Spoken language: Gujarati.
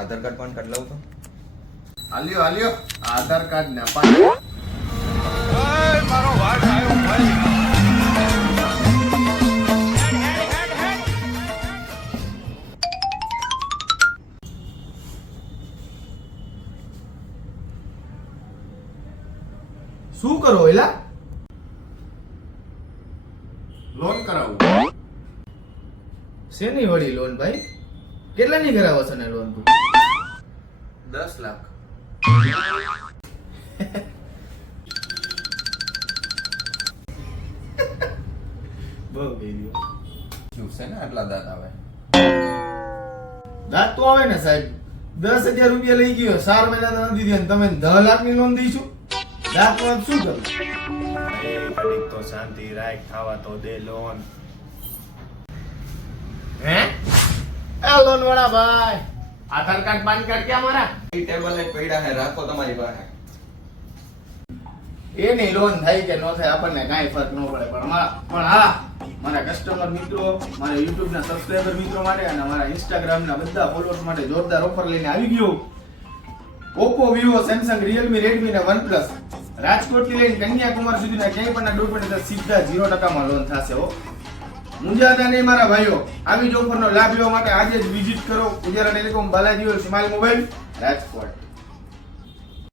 આધાર કાર્ડ પાન કાર્ડ લાવ તો હાલ્યો આધાર કાર્ડ ના પાન મારો વાળ આવ્યો ભાઈ શું કરો એલા? લોન કરાવું. શેની વળી લોન ભાઈ? કેટલાની કરાવો છો ને લોન તું? 10 લાખ. બહુ ગઈ શું છે ને આટલા દાંત આવે? દાંત તો આવે ને સાહેબ. 10,000 રૂપિયા લઈ ગયો 4 મહિના તો નથી દીધી અને તમે 10 લાખની લોન દઈશું. દાંત તો શું કરું? એ ઘડીક તો શાંતિ રાખ, ખાવા તો દે લોન. હે એ લોન વાળા ભાઈ, આધાર કાર્ડ પાન કાર્ડ ક્યાં મારા? એ ટેબલ એક પડ્યા છે, રાખો તમારી પાસે. એની લોન થાય કે ન થાય આપણને કાંઈ ફરક ન પડે, પણ હા મારા કસ્ટમર મિત્રો, મારા YouTube ના સબસ્ક્રાઇબર મિત્રો માટે અને મારા Instagram ના બધા ફોલોઅર્સ માટે જોરદાર ઓફર લઈને આવી ગયો. Oppo, Vivo, Samsung, Realme, Redmi ને OnePlus રાજકોટ થી લઈને કન્યાકુમારી સુધીના ક્યાંય પણ ડોક્યુમેન્ટ સીધા 0% માં લોન થશે હો. મુંજાતા નહીં મારા ભાઈઓ. આવી જ ઓફરનો લાભ લેવા માટે આજે જ વિઝિટ કરો Ujala telecom, Balaji smile mobile, Rajkot.